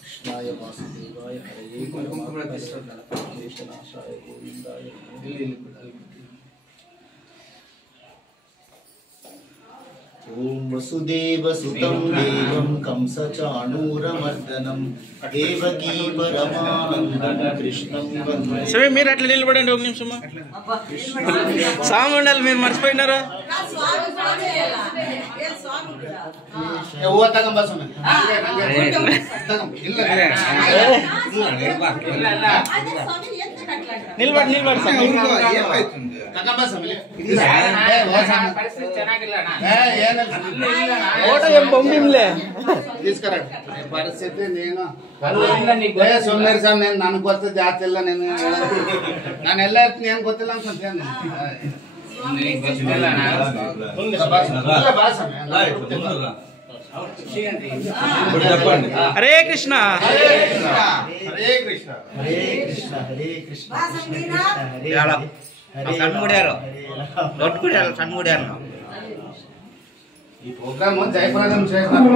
कृष्णाय वासुदेवाय हरये परमात्मनाशाय गोविंदाय ओम वसुदेवसुतं देवं कंसचाणूरमर्दनं देवकी परमानन्दं कृष्णं वन्दे। सर మీరు అట్లా నిలబడండి ఒక నిమిషం సాము ఉండాలి మీరు మర్చిపోయినారా నిలబడి నిలబడి పరిస్థితి నేను ಸೋಮೇರ್ ಸಾಮ್ నేను ನನಗೆ ಗೊತ್ತಿದ್ದ ಆತಿಲ್ಲ ನೀನು ನಾನೆಲ್ಲ ಏನು ಗೊತ್ತಿಲ್ಲ ಅನ್ಕೊಂತೇನೆ హరే కృష్ణ హరే కృష్ణ హరే కృష్ణ హరే కృష్ణ సన్ముడారు ఈ ప్రోగ్రామ్ జయప్రదం చేస్తారు.